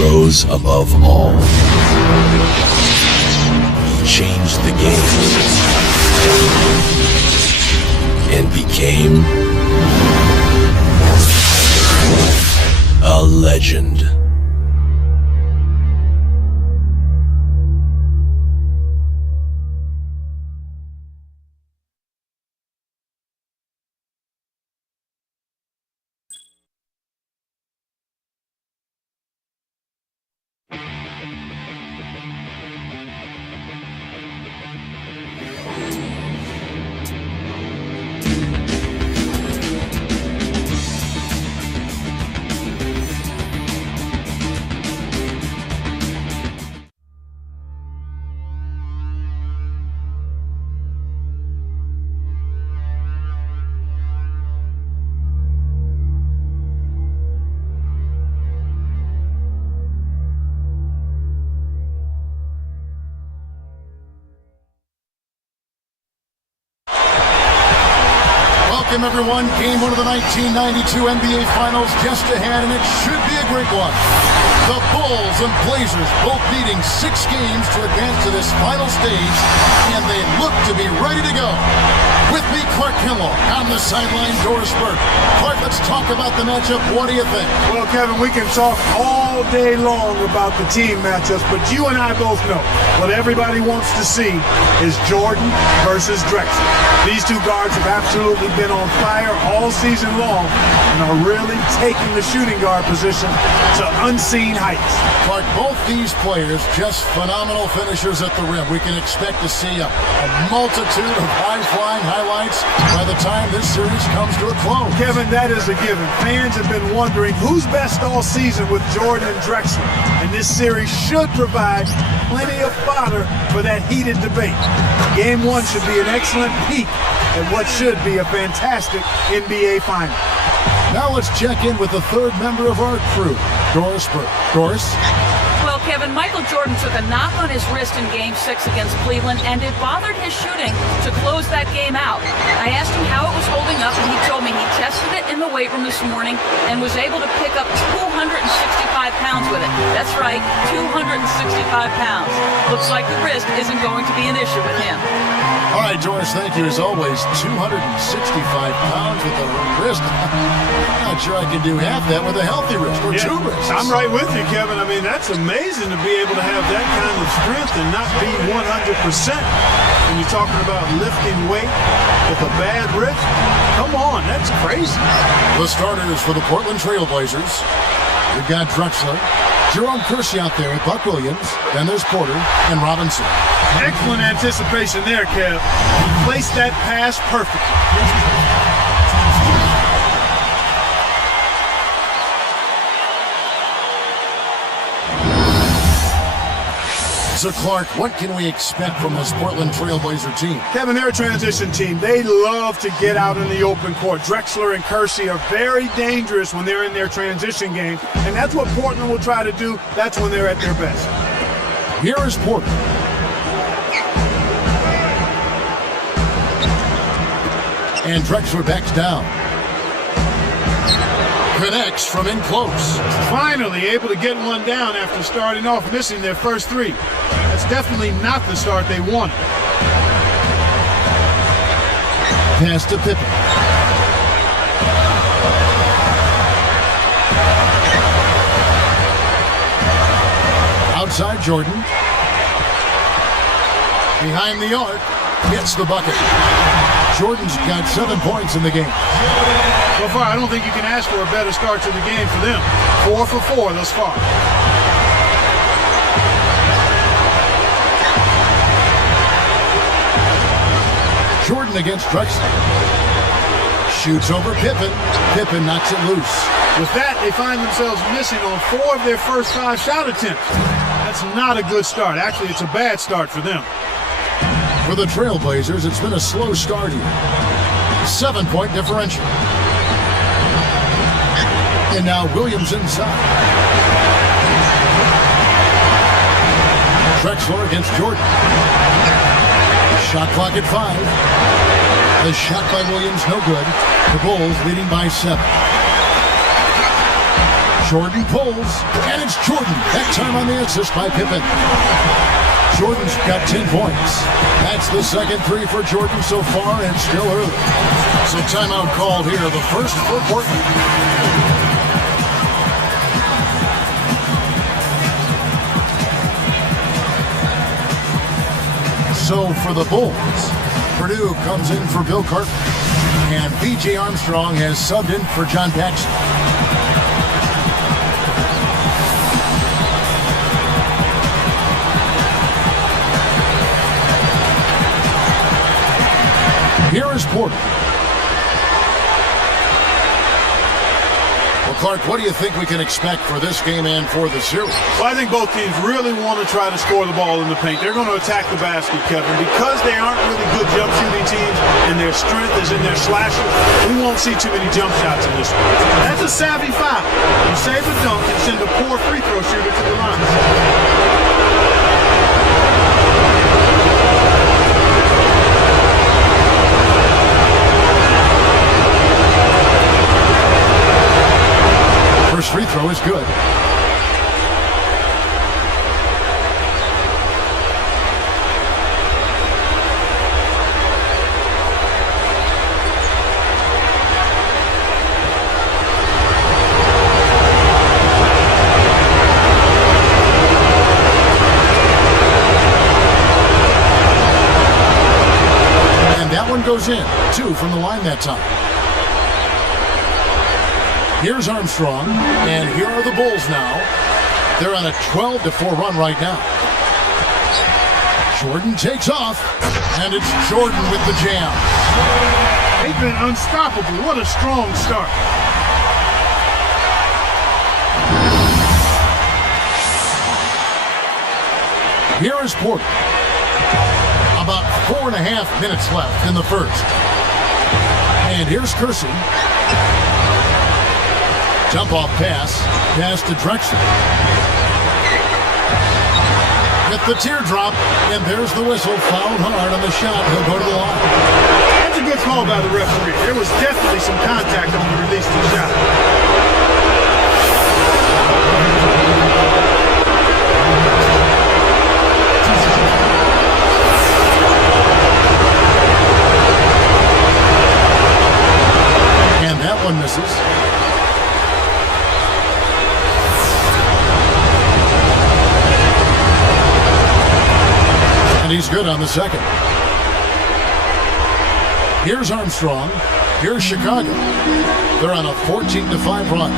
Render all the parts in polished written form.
rose above all. He changed the game and became a legend. Welcome, everyone. Game one of the 1992 NBA Finals just ahead, and it should be a great one. The Bulls and Blazers both needing 6 games to advance to this final stage, and they look to be ready to go. With me, Clark Kinlaw. On the sideline, Doris Burke. Clark, let's talk about the matchup. What do you think? Well, Kevin, we can talk all day long about the team matchups, but you and I both know what everybody wants to see is Jordan versus Drexler. These two guards have absolutely been on fire all season long and are really taking the shooting guard position to unseen heights. Clark, both these players just phenomenal finishers at the rim. We can expect to see a multitude of high-flying highlights by the time this series comes to a close. Kevin, that is a given. Fans have been wondering who's best all season with Jordan and Drexler, and this series should provide plenty of fodder for that heated debate. Game one should be an excellent peek at what should be a fantastic NBA final. Now let's check in with the third member of our crew, Doris Burke. Doris? Well, Kevin, Michael Jordan took a knock on his wrist in Game 6 against Cleveland, and it bothered his shooting to close that game out. I asked him how it was holding up, and he told me he tested it in the weight room this morning and was able to pick up 265 pounds with it. That's right, 265 pounds. Looks like the wrist isn't going to be an issue with him. All right, Doris, thank you. As always, 265 pounds with a wrist. I'm not sure I can do half that with a healthy wrist or 2 wrists. I'm right with you, Kevin. I mean, that's amazing to be able to have that kind of strength and not be 100% when you're talking about lifting weight with a bad wrist. Come on, that's crazy. The starters for the Portland Trail Blazers. We've got Drexler, Jerome Kersey out there with Buck Williams. Then there's Porter and Robinson. Excellent anticipation there, Kev. He placed that pass perfectly. So, Clark, what can we expect from this Portland Trailblazer team? Kevin, they're a transition team. They love to get out in the open court. Drexler and Kersey are very dangerous when they're in their transition game, and that's what Portland will try to do. That's when they're at their best. Here is Porter. And Drexler backs down. Connects from in close. Finally able to get one down after starting off missing their first 3. That's definitely not the start they wanted. Pass to Pippen. Outside Jordan. Behind the arc. Hits the bucket. Jordan's got 7 points in the game. So far, I don't think you can ask for a better start to the game for them. 4 for 4 thus far. Jordan against Drexler. Shoots over Pippen. Pippen knocks it loose. With that, they find themselves missing on 4 of their first 5 shot attempts. That's not a good start. Actually, it's a bad start for them. For the Trailblazers, it's been a slow start here. 7-point differential. And now Williams inside. Drexler against Jordan. Shot clock at 5. The shot by Williams no good. The Bulls leading by 7. Jordan pulls, and it's Jordan. That time on the assist by Pippen. Jordan's got 10 points. That's the second three for Jordan so far, and still early. So timeout called here, the first for Portland. So for the Bulls, Purdue comes in for Bill Carter, and P.J. Armstrong has subbed in for John Paxson. Here is Porter. Well, Clark, what do you think we can expect for this game and for the series? Well, I think both teams really want to try to score the ball in the paint. They're going to attack the basket, Kevin. Because they aren't really good jump shooting teams and their strength is in their slashers, we won't see too many jump shots in this one. That's a savvy foul. You save a dunk and send a poor free throw shooter to the line. First free throw is good. And that one goes in. 2 from the line that time. Here's Armstrong, and here are the Bulls now. They're on a 12-4 run right now. Jordan takes off, and it's Jordan with the jam. They've been unstoppable. What a strong start. Here is Porter. About 4.5 minutes left in the first. And here's Kersey. Jump-off pass to Drexler. With the teardrop, and there's the whistle. Fouled hard on the shot. He'll go to the line. That's a good call by the referee. There was definitely some contact on the release of the shot. And that one misses. And he's good on the second. Here's Armstrong. Here's Chicago. They're on a 14-5 run.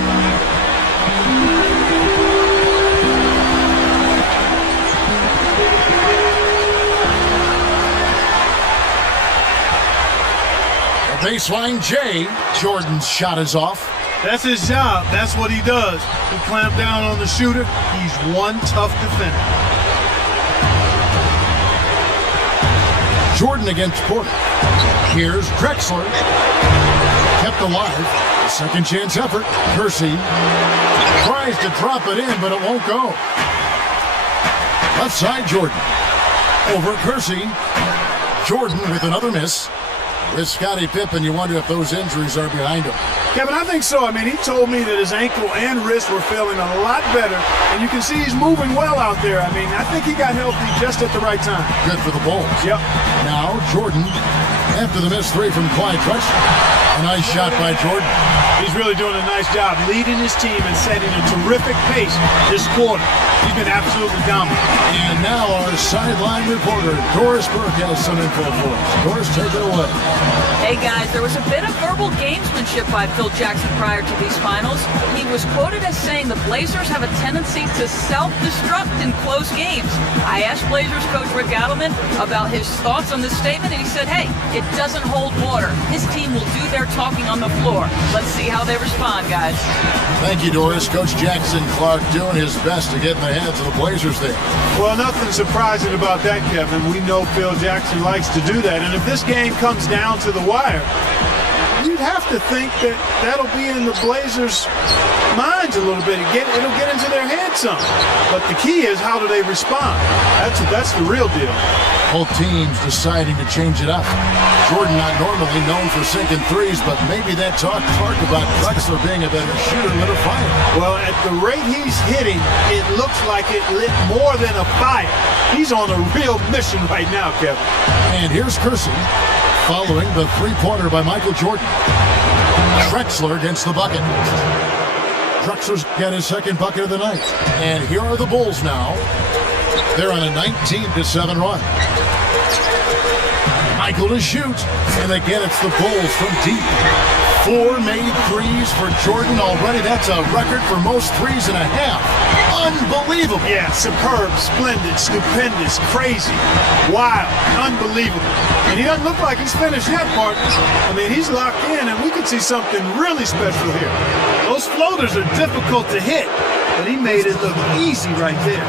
The baseline J. Jordan's shot is off. That's his job. That's what he does. He clamped down on the shooter. He's one tough defender. Jordan against Porter. Here's Drexler. Kept alive. Second chance effort. Kersey tries to drop it in, but it won't go. Left side Jordan. Over Kersey. Jordan with another miss. With Scottie Pippen, you wonder if those injuries are behind him. Kevin, I think so. I mean, he told me that his ankle and wrist were feeling a lot better, and you can see he's moving well out there. I mean, I think he got healthy just at the right time. Good for the Bulls. Yep. Now, Jordan, after the missed three from Clyde Drexler. A nice shot by Jordan. He's really doing a nice job leading his team and setting a terrific pace this quarter. He's been absolutely dominant. And now our sideline reporter, Doris Burke, has some info for us. Doris, take it away. Hey guys, there was a bit of verbal gamesmanship by Phil Jackson prior to these finals. He was quoted as saying the Blazers have a tendency to self-destruct in close games. I asked Blazers coach Rick Adelman about his thoughts on this statement, and he said, hey, it doesn't hold water. His team will do their talking on the floor. Let's see how they respond, guys. Thank you, Doris. Coach Jackson Clark doing his best to get in the heads of the Blazers there. Well, nothing surprising about that, Kevin. We know Phil Jackson likes to do that. And if this game comes down to the wire, you'd have to think that that'll be in the Blazers' minds a little bit. It'll get into their heads some. But the key is, how do they respond? That's the real deal. Both teams deciding to change it up. Jordan not normally known for sinking threes, but maybe that talk Clark about Drexler being a better shooter lit a fire. Well, at the rate he's hitting, it looks like it lit more than a fire. He's on a real mission right now, Kevin. And here's Kersey following the three-pointer by Michael Jordan. Drexler gets the bucket. Drexler's got his second bucket of the night. And here are the Bulls now. They're on a 19-7 run. Michael to shoot. And again, it's the Bulls from deep. 4 made threes for Jordan already. That's a record for most threes and a half. Unbelievable. Yeah, superb, splendid, stupendous, crazy, wild, unbelievable. And he doesn't look like he's finished yet, partner. I mean, he's locked in, and we could see something really special here. Those floaters are difficult to hit, but he made it look easy right there.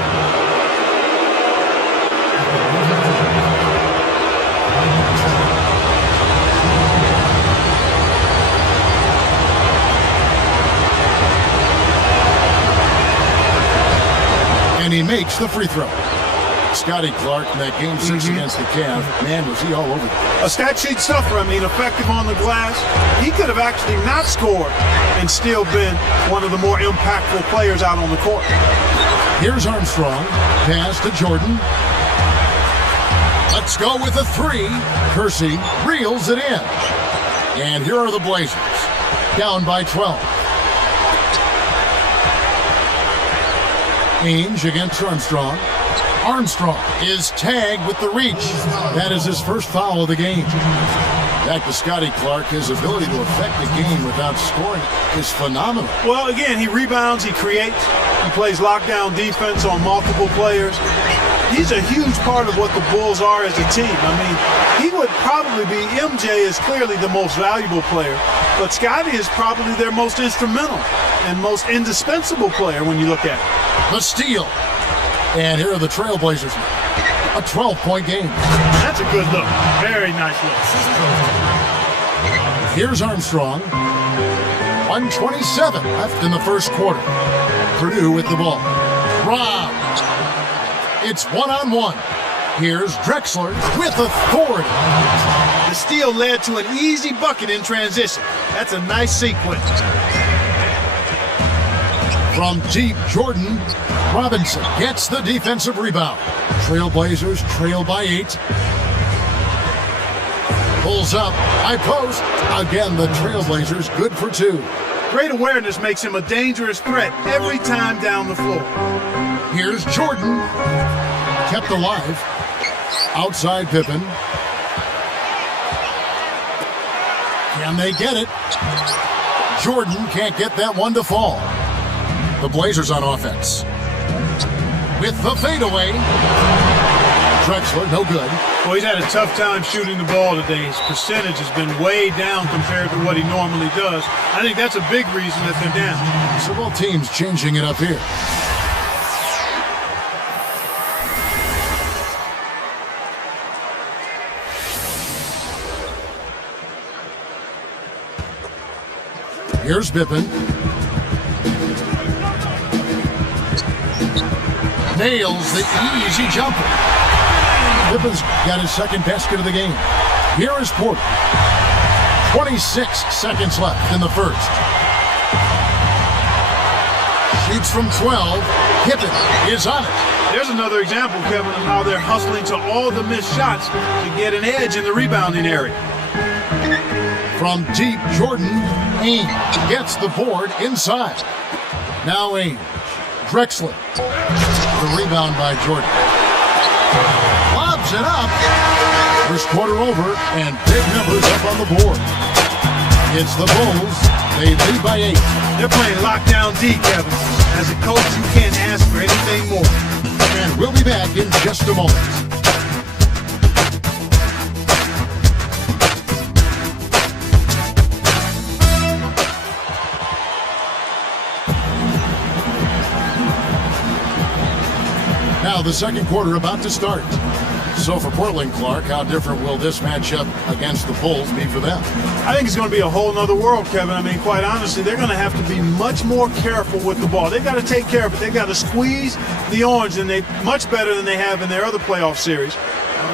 And he makes the free throw. Scotty Clark in that game 6 against the Cavs, man, was he all over it. A stat sheet stuffer, I mean, effective on the glass. He could have actually not scored and still been one of the more impactful players out on the court. Here's Armstrong, pass to Jordan. Let's go with a three. Kersey reels it in. And here are the Blazers, down by 12. Ainge against Armstrong. Armstrong is tagged with the reach. That is his first foul of the game. Back to Scotty Clark. His ability to affect the game without scoring is phenomenal. Well, again, he rebounds, he creates, he plays lockdown defense on multiple players. He's a huge part of what the Bulls are as a team. I mean, he would probably be, MJ is clearly the most valuable player, but Scotty is probably their most instrumental and most indispensable player when you look at it. The steal. And here are the Trailblazers. A 12-point game. That's a good look. Very nice look. Here's Armstrong. 1:27 left in the first quarter. Purdue with the ball. Rob. It's one-on-one. Here's Drexler with authority. The steal led to an easy bucket in transition. That's a nice sequence. From deep, Jordan Robinson gets the defensive rebound. Trailblazers trail by 8. Pulls up, high post. Again, the Trailblazers good for 2. Great awareness makes him a dangerous threat every time down the floor. Here's Jordan. Kept alive. Outside Pippen. Can they get it? Jordan can't get that one to fall. The Blazers on offense. With the fadeaway. Drexler, no good. Well, he's had a tough time shooting the ball today. His percentage has been way down compared to what he normally does. I think that's a big reason that they're down. So both teams changing it up here. Here's Pippen. Nails the easy jumper. Pippen's got his second basket of the game. Here is Porter. 26 seconds left in the first. Shoots from 12. Pippen is on it. There's another example, Kevin, of how they're hustling to all the missed shots to get an edge in the rebounding area. From deep, Jordan Ainge gets the board inside. Now Ainge. Drexler. The rebound by Jordan. Lobs it up. First quarter over, and big numbers up on the board. It's the Bulls. They lead by 8. They're playing lockdown D, Kevin. As a coach, you can't ask for anything more. And we'll be back in just a moment. Now the second quarter about to start. So for Portland, Clark, how different will this matchup against the Bulls be for them? I think it's going to be a whole nother world, Kevin. I mean, quite honestly, they're going to have to be much more careful with the ball. They've got to take care of it. They've got to squeeze the orange much better than they have in their other playoff series.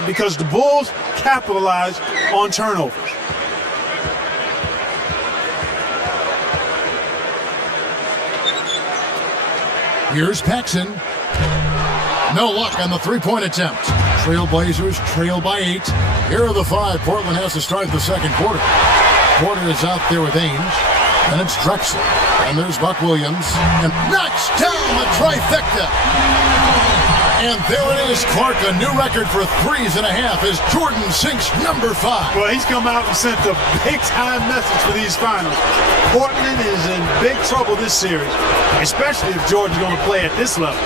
because the Bulls capitalize on turnovers. Here's Paxson. No luck on the three-point attempt. Trailblazers trail by 8. Here are the 5 Portland has to start the second quarter. Porter is out there with Ainge. And it's Drexler. And there's Buck Williams. And knocks down the trifecta. And there it is, Clark, a new record for 3.5 as Jordan sinks number 5. Well, he's come out and sent a big-time message for these finals. Portland is in big trouble this series, especially if Jordan's going to play at this level.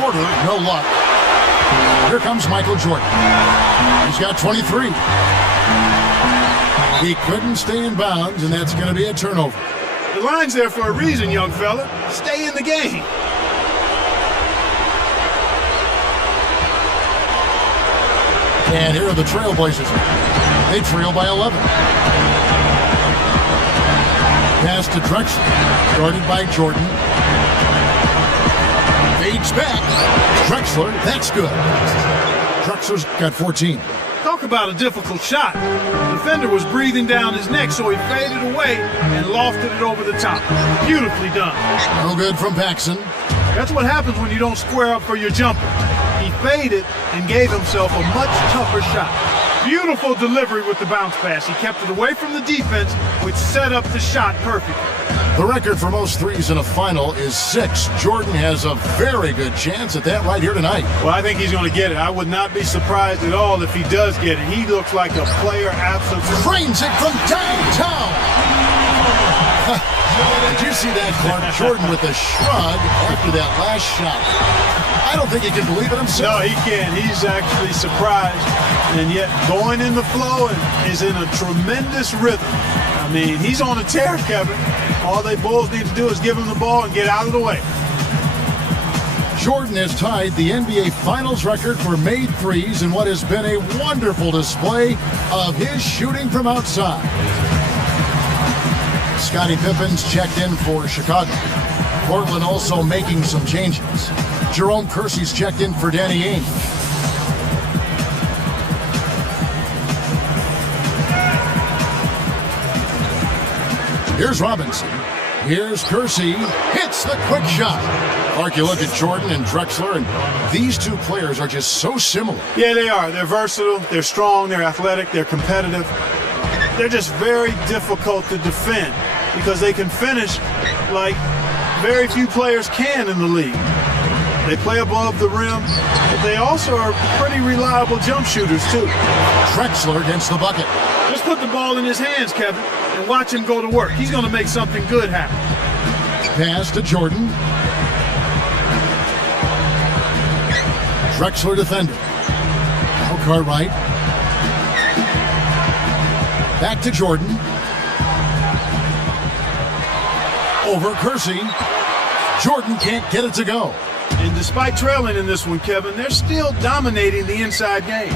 Porter, no luck. Here comes Michael Jordan. He's got 23. He couldn't stay in bounds, and that's going to be a turnover. The line's there for a reason, young fella. Stay in the game. And here are the Trailblazers. They trail by 11. Pass to Drexler, guarded by Jordan. Fades back. Drexler, that's good. Drexler's got 14. Talk about a difficult shot. The defender was breathing down his neck, so he faded away and lofted it over the top. Beautifully done. No good from Paxson. That's what happens when you don't square up for your jumper. He faded and gave himself a much tougher shot. Beautiful delivery with the bounce pass. He kept it away from the defense, which set up the shot perfectly. The record for most threes in a final is 6. Jordan has a very good chance at that right here tonight. Well, I think he's going to get it. I would not be surprised at all if he does get it. He looks like a player absolutely. Frames it from downtown. Did you see that, Clark? Jordan with a shrug after that last shot. I don't think he can believe it himself. No, he can't. He's actually surprised, and yet going in the flow and is in a tremendous rhythm. I mean, he's on a tear, Kevin. All they Bulls need to do is give him the ball and get out of the way. Jordan has tied the NBA Finals record for made threes in what has been a wonderful display of his shooting from outside. Scottie Pippen's checked in for Chicago. Portland also making some changes. Jerome Kersey's checked in for Danny Ainge. Here's Robinson. Here's Kersey. Hits the quick shot. Clark, you look at Jordan and Drexler, and these two players are just so similar. Yeah, they are. They're versatile. They're strong. They're athletic. They're competitive. They're just very difficult to defend because they can finish like very few players can in the league. They play above the rim, but they also are pretty reliable jump shooters, too. Drexler against the bucket. Just put the ball in his hands, Kevin, and watch him go to work. He's going to make something good happen. Pass to Jordan. Drexler defended. Now Cartwright. Back to Jordan. Over Kersey. Jordan can't get it to go. And despite trailing in this one, Kevin, they're still dominating the inside game.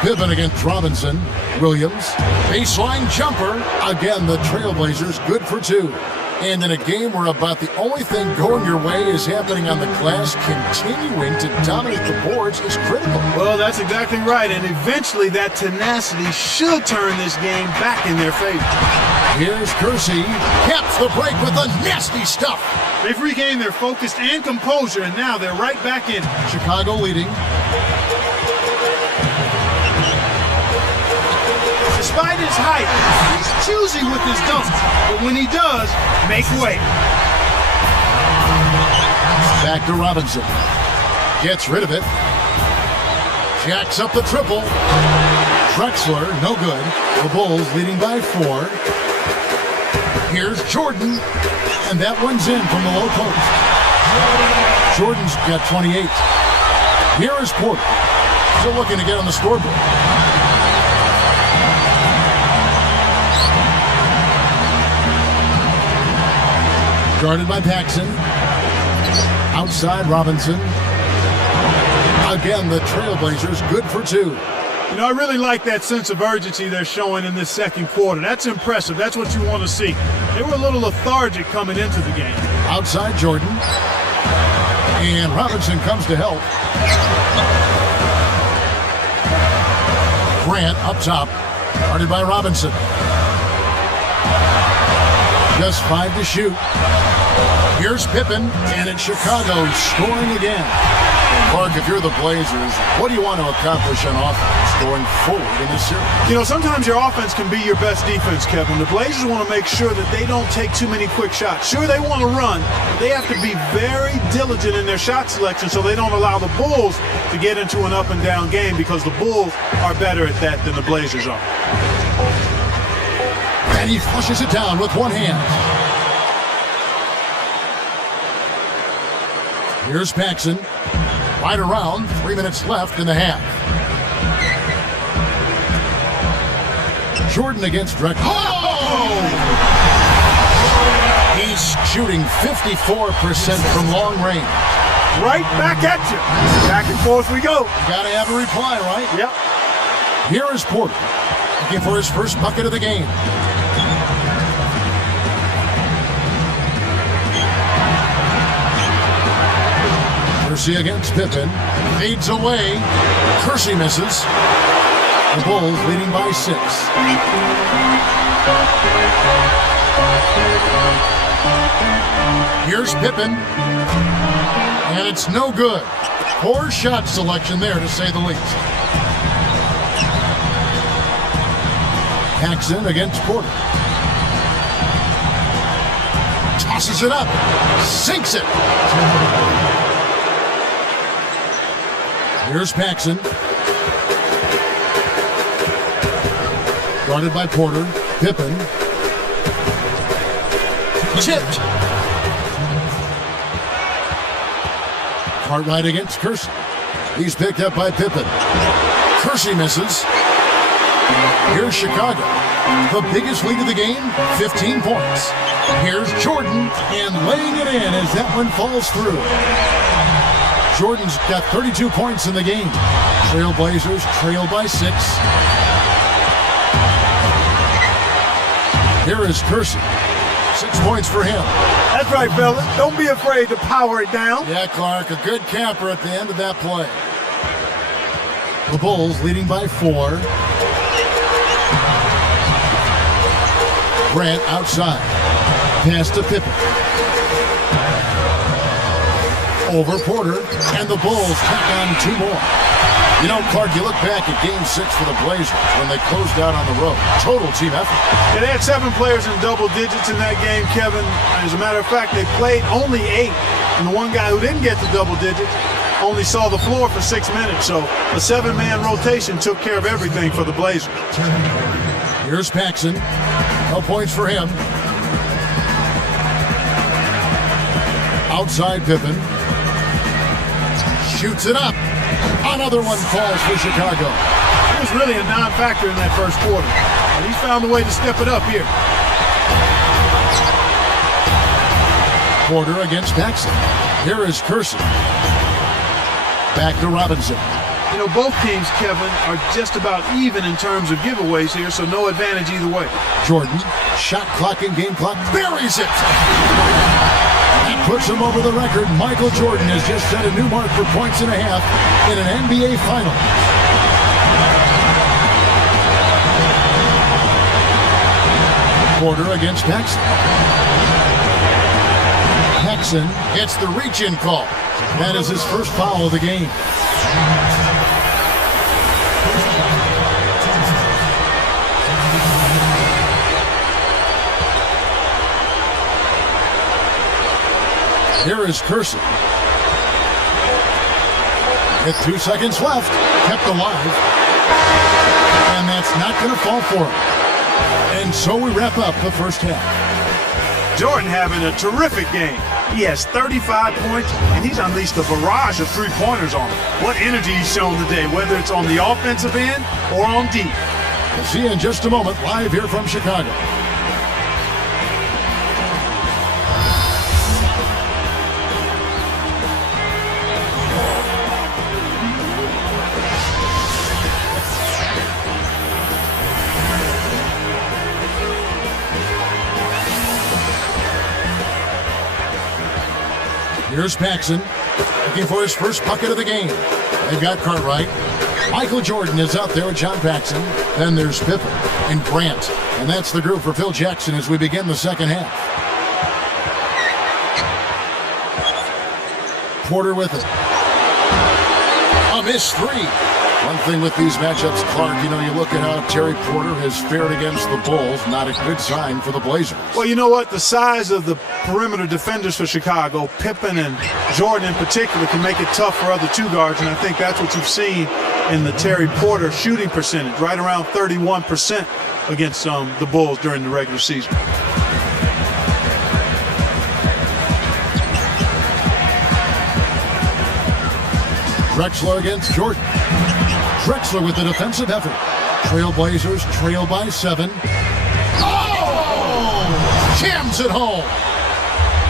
Pippen against Robinson. Williams. Baseline jumper. Again, the Trailblazers good for 2. And in a game where about the only thing going your way is happening on the glass, continuing to dominate the boards is critical. Well, that's exactly right. And eventually that tenacity should turn this game back in their favor. Here's Kersey. Caps the break with the nasty stuff. They've regained their focus and composure, and now they're right back in. Chicago leading. Despite his height, he's choosy with his dunks, but when he does, make way. Back to Robinson. Gets rid of it. Jacks up the triple. Drexler, no good. The Bulls leading by 4. Here's Jordan, and that one's in from the low post. Jordan's got 28. Here is Porter, still looking to get on the scoreboard. Guarded by Paxson. Outside Robinson. Again, the Trailblazers good for 2. You know, I really like that sense of urgency they're showing in this second quarter. That's impressive. That's what you want to see. They were a little lethargic coming into the game. Outside Jordan. And Robinson comes to help. Grant up top, guarded by Robinson. Just 5 to shoot. Here's Pippen, and it's Chicago scoring again. Clark, if you're the Blazers, what do you want to accomplish on offense going forward in this series? You know, sometimes your offense can be your best defense, Kevin. The Blazers want to make sure that they don't take too many quick shots. Sure, they want to run, but they have to be very diligent in their shot selection so they don't allow the Bulls to get into an up and down game, because the Bulls are better at that than the Blazers are. And he flushes it down with one hand. Here's Paxson. Right around, 3 minutes left in the half. Jordan against Drexler. Oh! He's shooting 54% from long range. Right back at you. Back and forth we go. Gotta have a reply, right? Yep. Here is Porter, looking for his first bucket of the game. Kersey against Pippen. Fades away. Kersey misses. The Bulls leading by 6. Here's Pippen. And it's no good. Poor shot selection there, to say the least. Paxson against Porter. Tosses it up. Sinks it. Here's Paxson. Guarded by Porter. Pippen. Chipped. Cartwright against Kersey. He's picked up by Pippen. Kersey misses. Here's Chicago. The biggest lead of the game, 15 points. Here's Jordan, and laying it in as that one falls through. Jordan's got 32 points in the game. Trail Blazers trail by 6. Here is Kersey. 6 points for him. That's right, fellas. Don't be afraid to power it down. Yeah, Clark, a good camper at the end of that play. The Bulls leading by 4. Grant outside. Pass to Pippen. Over Porter, and the Bulls tack on 2 more. You know, Clark, you look back at Game 6 for the Blazers when they closed out on the road. Total team effort. Yeah, they had 7 players in double digits in that game, Kevin. As a matter of fact, they played only 8. And the one guy who didn't get to double digits only saw the floor for 6 minutes. So a 7-man rotation took care of everything for the Blazers. Here's Paxson. No points for him. Outside Pippen. Shoots it up. Another one falls for Chicago. He was really a non-factor in that first quarter. And he's found a way to step it up here. Porter against Paxson. Here is Kersey. Back to Robinson. You know, both teams, Kevin, are just about even in terms of giveaways here, so no advantage either way. Jordan, shot clock and game clock, buries it. That puts him over the record. Michael Jordan has just set a new mark for points and a half in an NBA final. Porter against Paxson. Paxson gets the reach-in call. That is his first foul of the game. Here is Kersey. With 2 seconds left, kept alive. And that's not going to fall for him. And so we wrap up the first half. Jordan having a terrific game. He has 35 points, and he's unleashed a barrage of three-pointers on him. What energy he's shown today, whether it's on the offensive end or on deep. We'll see you in just a moment, live here from Chicago. Here's Paxson. looking for his first bucket of the game. They've got Cartwright. Michael Jordan is out there with John Paxson. Then there's Pippen and Grant. And that's the group for Phil Jackson as we begin the second half. Porter with it. A missed three. One thing with these matchups, Clark, you look at how Terry Porter has fared against the Bulls. Not a good sign for the Blazers. Well, you know what? The size of the perimeter defenders for Chicago, Pippen and Jordan in particular, can make it tough for other two guards, and I think that's what you've seen in the Terry Porter shooting percentage, right around 31% against the Bulls during the regular season. Drexler against Jordan. Drexler with the defensive effort. Trailblazers trail by 7. Oh! Jams it home.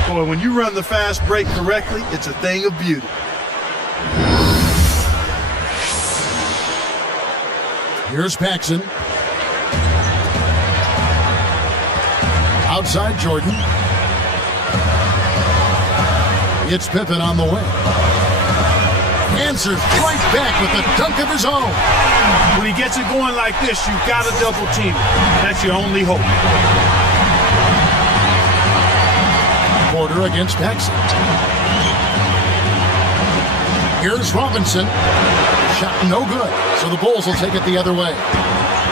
Boy, when you run the fast break correctly, it's a thing of beauty. Here's Paxson. Outside Jordan. It's Pippen on the wing. Answers right back with a dunk of his own. When he gets it going like this, you've got to double team it. That's your only hope. Porter against Paxson. Here's Robinson. Shot no good, so the Bulls will take it the other way.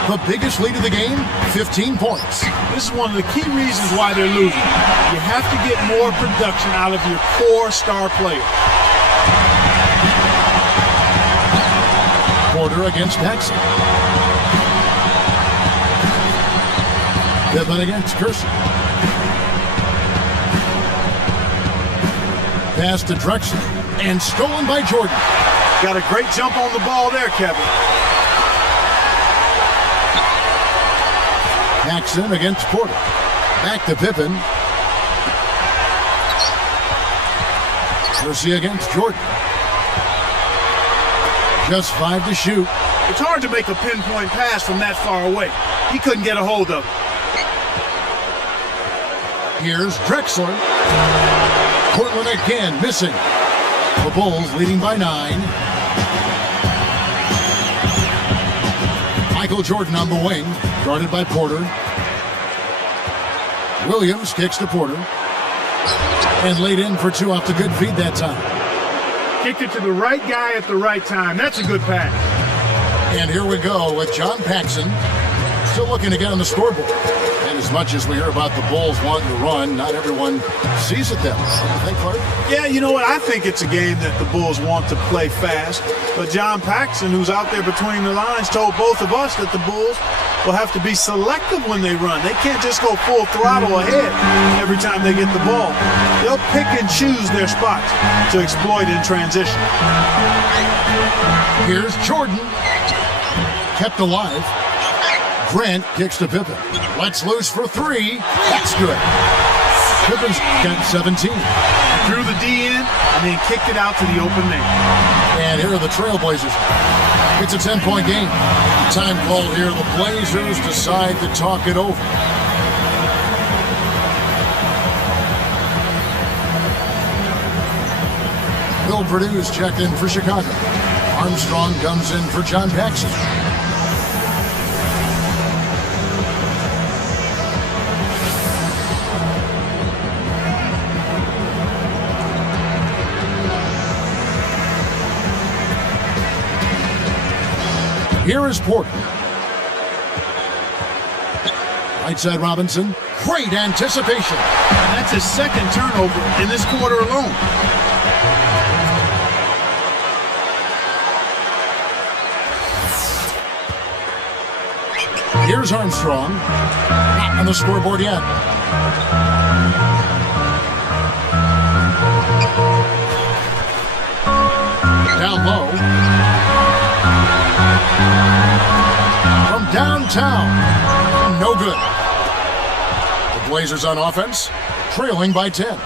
The biggest lead of the game, 15 points. This is one of the key reasons why they're losing. You have to get more production out of your core star player. Porter against Paxson. Pippen against Gerson. Pass to Drexler and stolen by Jordan. Got a great jump on the ball there, Kevin. Paxson against Porter. Back to Pippen. Kersey against Jordan. Just 5 to shoot. It's hard to make a pinpoint pass from that far away. He couldn't get a hold of it. Here's Drexler. Portland again missing. The Bulls leading by 9. Michael Jordan on the wing, guarded by Porter. Williams kicks to Porter. And laid in for 2 off the good feed that time. Kicked it to the right guy at the right time. That's a good pass. And here we go with John Paxson still looking to get on the scoreboard. And as much as we hear about the Bulls wanting to run, not everyone sees it that way. What do you think, Clark? Yeah, you know what? I think it's a game that the Bulls want to play fast. But John Paxson, who's out there between the lines, told both of us that the Bulls will have to be selective when they run. They can't just go full throttle ahead every time they get the ball. They'll pick and choose their spots to exploit in transition. Here's Jordan. Kept alive. Grant kicks to Pippen. Let's loose for 3. That's good. Pippen's got 17. Drew the D in and then kicked it out to the open man. And here are the Trailblazers. It's a 10-point game. Time called here. The Blazers decide to talk it over. Bill Purdue's checked in for Chicago. Armstrong comes in for John Paxson. Here is Porter. Right side Robinson. Great anticipation. And that's his second turnover in this quarter alone. Here's Armstrong. Not on the scoreboard yet. Down low. From downtown. No good. The Blazers on offense, trailing by 10.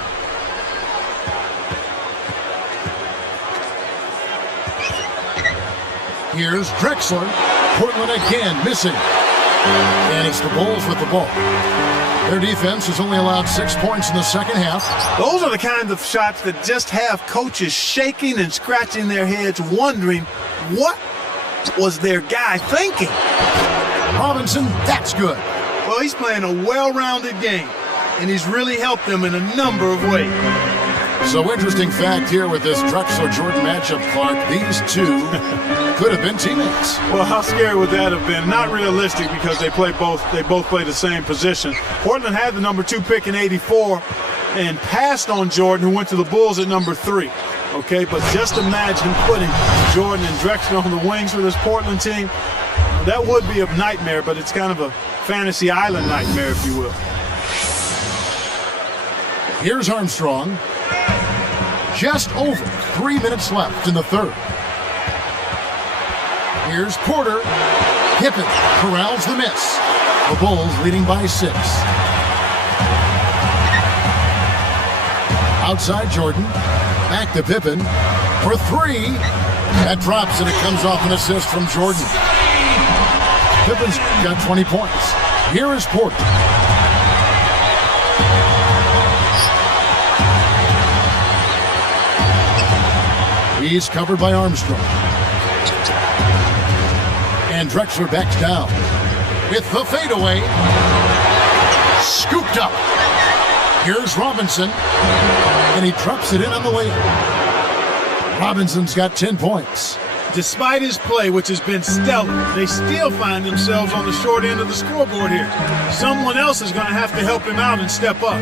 Here's Drexler. Portland again missing. And it's the Bulls with the ball. Their defense has only allowed 6 points in the second half. Those are the kinds of shots that just have coaches shaking and scratching their heads, wondering what was their guy thinking. Robinson, that's good. Well, he's playing a well-rounded game, and he's really helped them in a number of ways. So interesting fact here with this Drexler-Jordan matchup, Clark. These two could have been teammates. Well, how scary would that have been? Not realistic because they both play the same position. Portland had the number 2 pick in '84 and passed on Jordan, who went to the Bulls at number 3. Okay, but just imagine putting Jordan and Drexler on the wings for this Portland team. That would be a nightmare, but it's kind of a fantasy island nightmare, if you will. Here's Armstrong. Just over 3 minutes left in the third. Here's Porter. Pippen corrals the miss. The Bulls leading by 6. Outside Jordan. Back to Pippen for 3. That drops and it comes off an assist from Jordan. Pippen's got 20 points. Here is Porter. He's covered by Armstrong. And Drexler backs down. With the fadeaway. Scooped up. Here's Robinson. And he drops it in on the way. Robinson's got 10 points. Despite his play, which has been stellar, they still find themselves on the short end of the scoreboard here. Someone else is going to have to help him out and step up.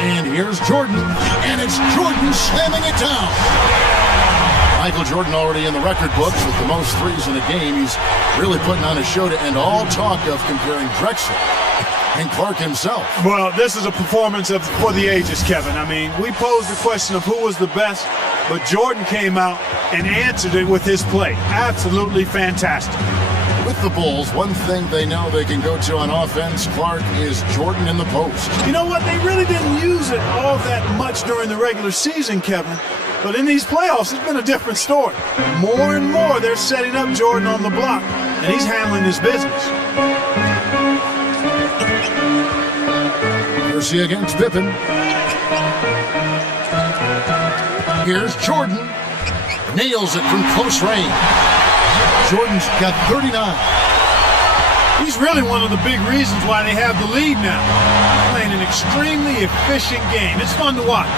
And here's Jordan, and it's Jordan slamming it down. Michael Jordan already in the record books with the most threes in a game. He's really putting on a show to end all talk of comparing Drexler and Clark himself. Well, this is a performance for the ages, Kevin. I mean, we posed the question of who was the best, but Jordan came out and answered it with his play. Absolutely fantastic. With the Bulls, one thing they know they can go to on offense, Clark, is Jordan in the post. You know what? They really didn't use it all that much during the regular season, Kevin. But in these playoffs, it's been a different story. More and more, they're setting up Jordan on the block, and he's handling his business. Kersey against Pippen. Here's Jordan. Nails it from close range. Jordan's got 39. He's really one of the big reasons why they have the lead now. Playing an extremely efficient game. It's fun to watch.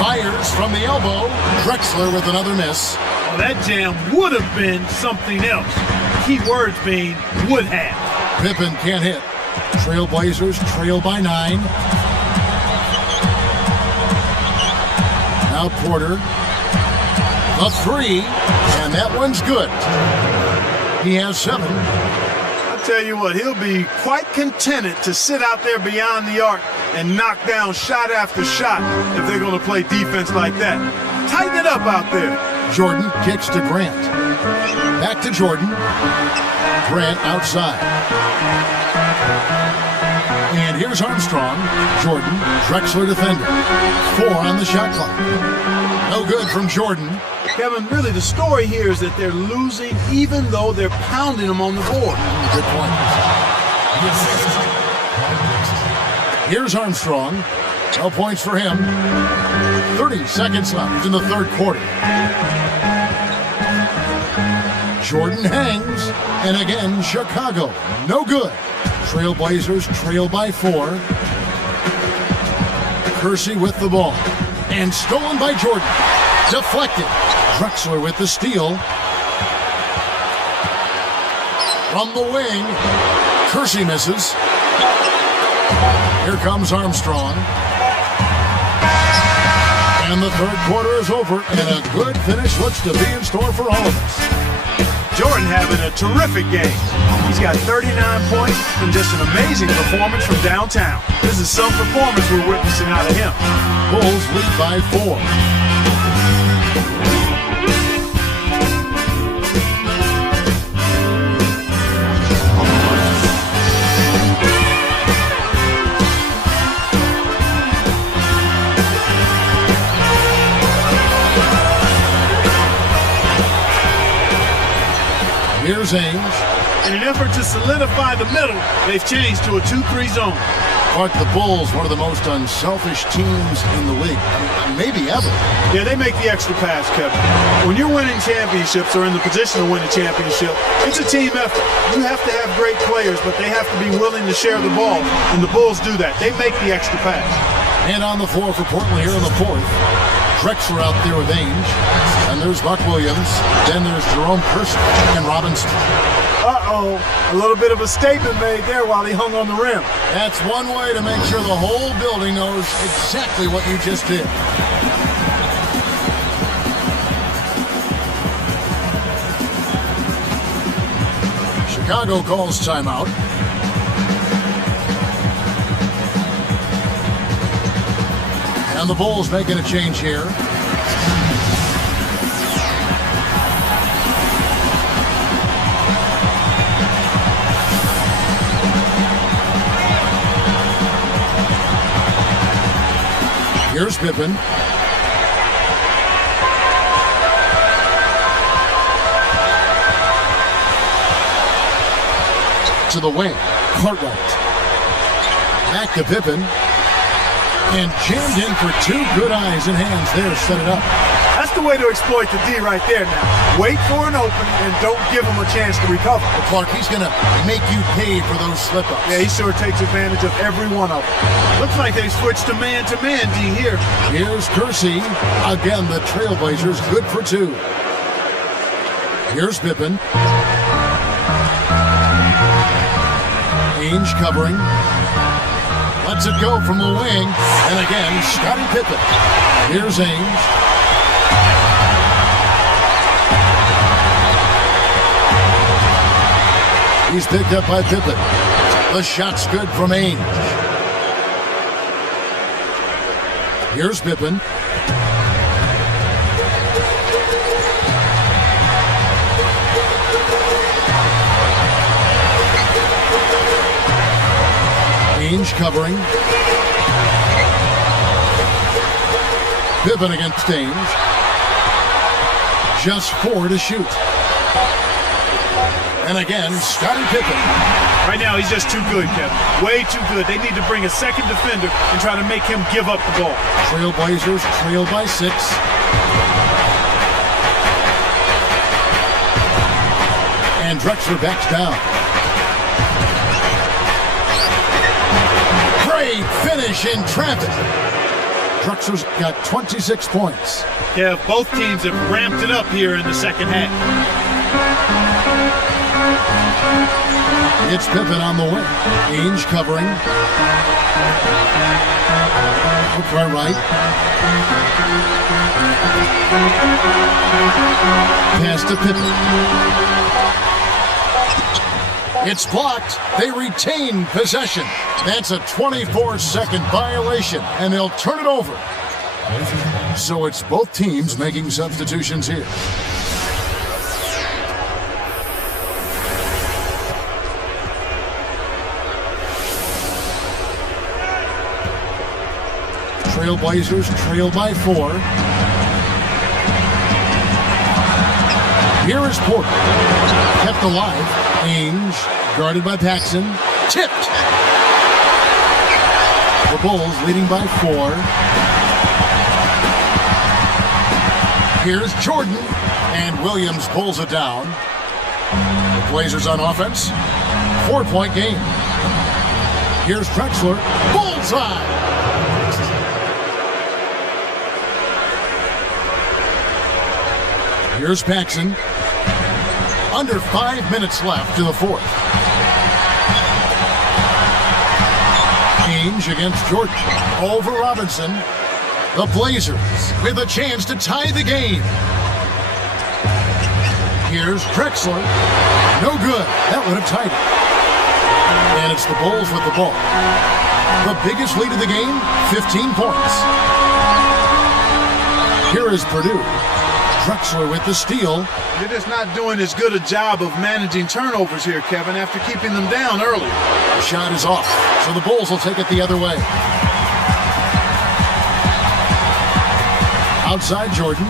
Fires from the elbow. Drexler with another miss. Well, that jam would have been something else. Key words being would have. Pippen can't hit. Trailblazers trail by 9. Now Porter. A 3, and that one's good. He has 7. I'll tell you what, he'll be quite contented to sit out there beyond the arc and knock down shot after shot if they're going to play defense like that. Tighten it up out there. Jordan kicks to Grant. Back to Jordan. Grant outside. And here's Armstrong. Jordan, Drexler defender. 4 on the shot clock. No good from Jordan. Kevin, really the story here is that they're losing even though they're pounding them on the board. Good point. Here's Armstrong. No points for him. 30 seconds left in the third quarter. Jordan hangs, and again, Chicago. No good. Trailblazers trail by 4. Kersey with the ball. And stolen by Jordan. Deflected. Drexler with the steal. From the wing. Kersey misses. Here comes Armstrong. And the third quarter is over, and a good finish looks to be in store for all of us. Jordan having a terrific game. He's got 39 points and just an amazing performance from downtown. This is some performance we're witnessing out of him. Bulls lead by 4. Here's Ames. In an effort to solidify the middle, they've changed to a 2-3 zone. Clark, the Bulls, one of the most unselfish teams in the league, maybe ever. Yeah, they make the extra pass, Kevin. When you're winning championships or in the position to win a championship, it's a team effort. You have to have great players, but they have to be willing to share the ball, and the Bulls do that. They make the extra pass. And on the floor for Portland here in the fourth, Drexler out there with Ainge, and there's Buck Williams, then there's Jerome Kersey and Robinson. Uh-oh, a little bit of a statement made there while he hung on the rim. That's one way to make sure the whole building knows exactly what you just did. Chicago calls timeout. And the Bulls making a change here. Here's Pippen. To the wing. Cartwright. Back to Pippen. And jammed in for 2 good eyes and hands there. Set it up. That's the way to exploit the D right there now. Wait for an open and don't give him a chance to recover. But Clark, he's going to make you pay for those slip-ups. Yeah, he sure takes advantage of every one of them. Looks like they switched to man-to-man D here. Here's Kersey. Again, the Trailblazers good for 2. Here's Pippen. Ainge covering. Lets it go from the wing. And again, Scottie Pippen. Here's Ainge. He's picked up by Pippen. The shot's good from Ainge. Here's Pippen. Ainge covering. Pippen against Ainge. Just 4 to shoot. And again, Scottie Pippen. Right now, he's just too good, Kevin. Way too good. They need to bring a second defender and try to make him give up the ball. Trailblazers trail by 6. And Drexler backs down. Great finish in traffic. Drexler's got 26 points. Yeah, both teams have ramped it up here in the second half. It's Pippen on the wing. Ainge covering. Right. Pass to Pippen. It's blocked. They retain possession. That's a 24-second violation, and they'll turn it over. So it's both teams making substitutions here. Trailblazers trail by 4. Here is Porter. Kept alive. Ainge, guarded by Paxson. Tipped. The Bulls leading by 4. Here's Jordan. And Williams pulls it down. The Blazers on offense. 4-point game. Here's Drexler. Bullseye. Here's Paxson. Under 5 minutes left to the 4th. Ainge against Jordan. Over Robinson. The Blazers with a chance to tie the game. Here's Drexler. No good. That would have tied it. And it's the Bulls with the ball. The biggest lead of the game, 15 points. Here is Purdue. Drexler with the steal. They're just not doing as good a job of managing turnovers here, Kevin, after keeping them down early. The shot is off, so the Bulls will take it the other way. Outside Jordan.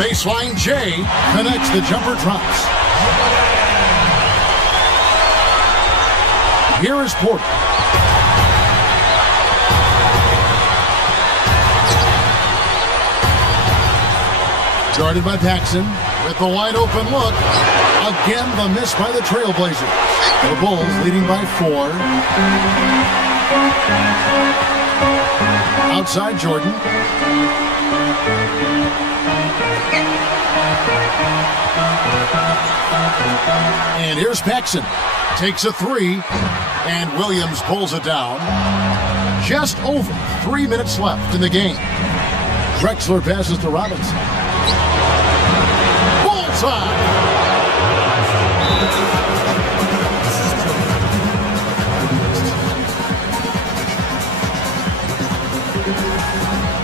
Baseline J connects, the jumper drops. Here is Porter. Guarded by Paxson with the wide open look. Again, the miss by the Trailblazers. The Bulls leading by 4. Outside Jordan. And here's Paxson. Takes a 3, and Williams pulls it down. Just over 3 minutes left in the game. Drexler passes to Robinson. Bullseye!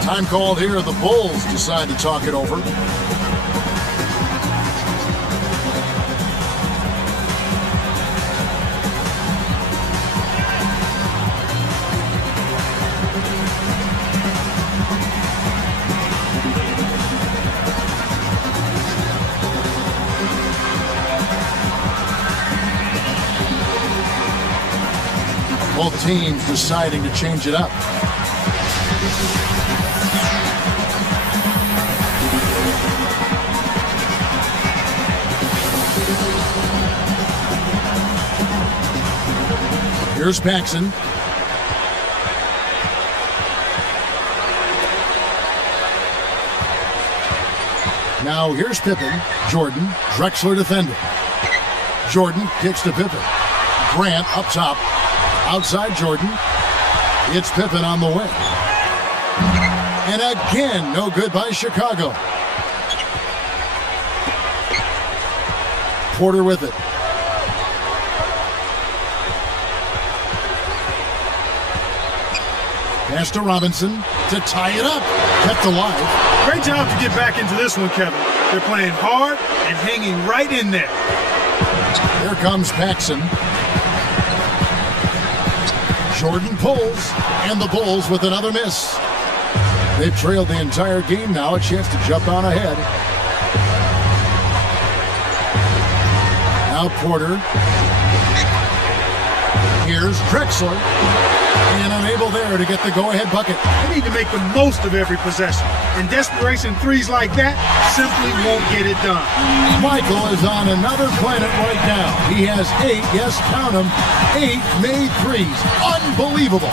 Time called here. The Bulls decide to talk it over. Both teams deciding to change it up. Here's Paxson. Now here's Pippen. Jordan. Drexler defending. Jordan kicks to Pippen. Grant up top. Outside Jordan. It's Pippen on the wing. And again, no good by Chicago. Porter with it. Pass to Robinson to tie it up. Kept alive. Great job to get back into this one, Kevin. They're playing hard and hanging right in there. Here comes Paxson. Jordan pulls, and the Bulls with another miss. They've trailed the entire game now, a chance to jump on ahead. Now Porter. Here's Drexler. And unable there to get the go-ahead bucket. They need to make the most of every possession. In desperation, threes like that simply won't get it done. Michael is on another planet right now. He has 8, yes, count them, 8 made threes. Unbelievable.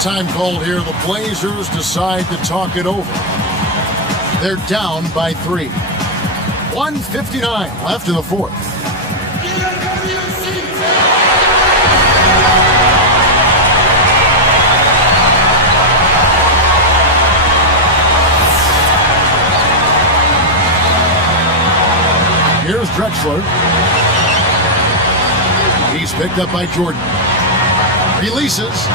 Time called here. The Blazers decide to talk it over. They're down by 3. 1:59 left in the fourth. Here's Drexler. He's picked up by Jordan. Releases.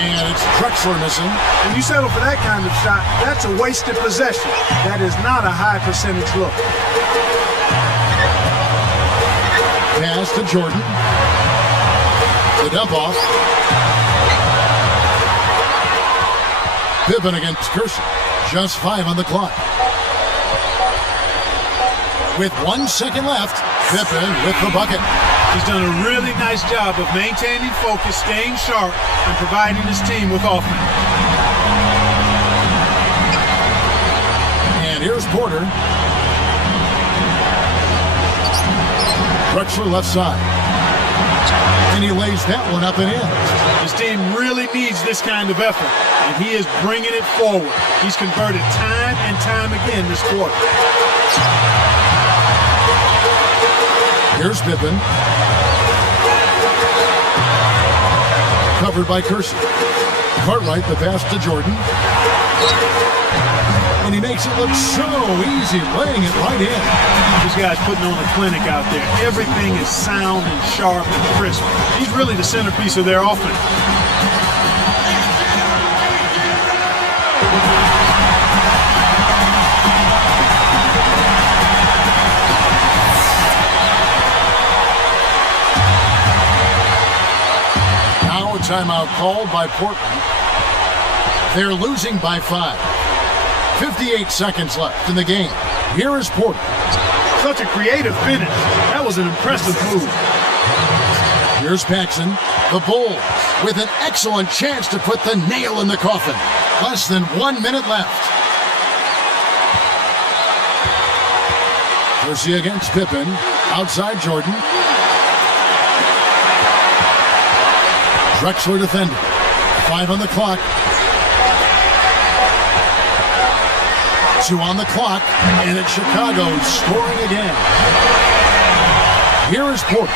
And it's Drexler missing. When you settle for that kind of shot, that's a wasted possession. That is not a high percentage look. Pass to Jordan. The dump off. Pippen against Kershaw. Just 5 on the clock. With 1 second left, Pippen with the bucket. He's done a really nice job of maintaining focus, staying sharp, and providing his team with offense. And here's Porter. Drexler left side. And he lays that one up and in. His team really needs this kind of effort, and he is bringing it forward. He's converted time and time again this quarter. Here's Pippen. Covered by Kershaw. Cartwright, the pass to Jordan. And he makes it look so easy, laying it right in. This guy's putting on a clinic out there. Everything is sound and sharp and crisp. He's really the centerpiece of their offense. Timeout called by Portland. They're losing by 5. 58 seconds left in the game. Here is Porter. Such a creative finish. That was an impressive move. Here's Paxson. The Bulls with an excellent chance to put the nail in the coffin. Less than 1 minute left. Garcia against Pippen. Outside Jordan. Drexler defending. 5 on the clock. 2 on the clock. And it's Chicago scoring again. Here is Porter.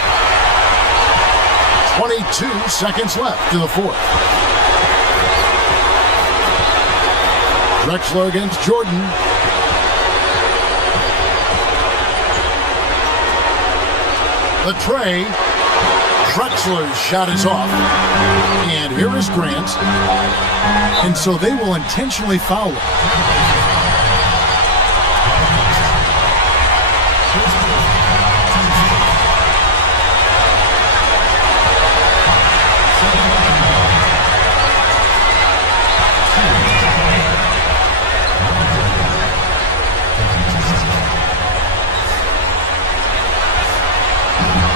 22 seconds left to the fourth. Drexler against Jordan. The tray. Drexler's shot is off. And here is Grant. And so they will intentionally foul him.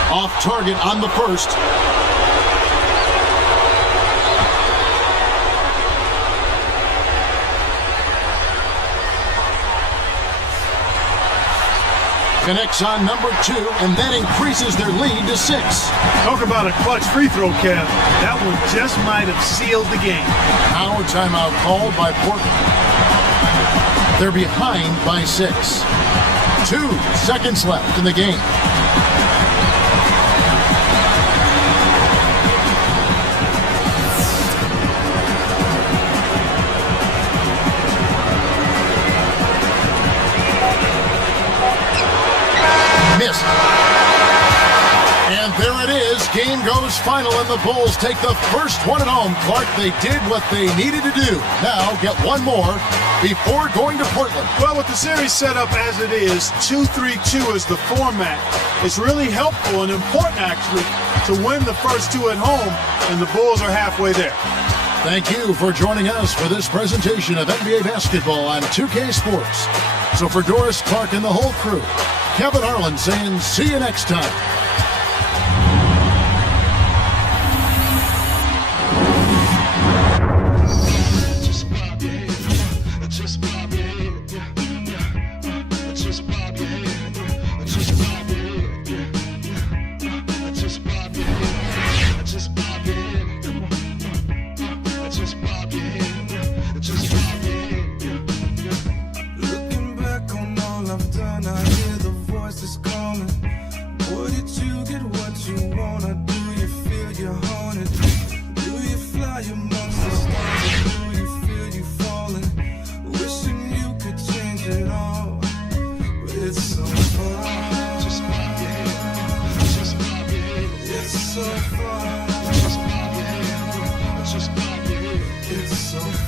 Off target on the first. Connects on number 2, and that increases their lead to 6. Talk about a clutch free throw, Kev. That one just might have sealed the game. Now a timeout called by Portland. They're behind by 6. 2 seconds left in the game. Missed. And there it is. Game goes final, and the Bulls take the first one at home. Clark, they did what they needed to do. Now get one more before going to Portland. Well, with the series set up as it is, 2-3-2 is the format. It's really helpful and important, actually, to win the first 2 at home, and the Bulls are halfway there. Thank you for joining us for this presentation of NBA basketball on 2K Sports. So for Doris, Clark, and the whole crew, Kevin Harlan saying see you next time. Looking back on all I've done, I hear the voices calling. Boy, did you get what you wanna? Do you feel you're haunted? Do you fly amongst the stars? Do you feel you falling? Wishing you could change it all, but it's so far. It's so far. It's so far.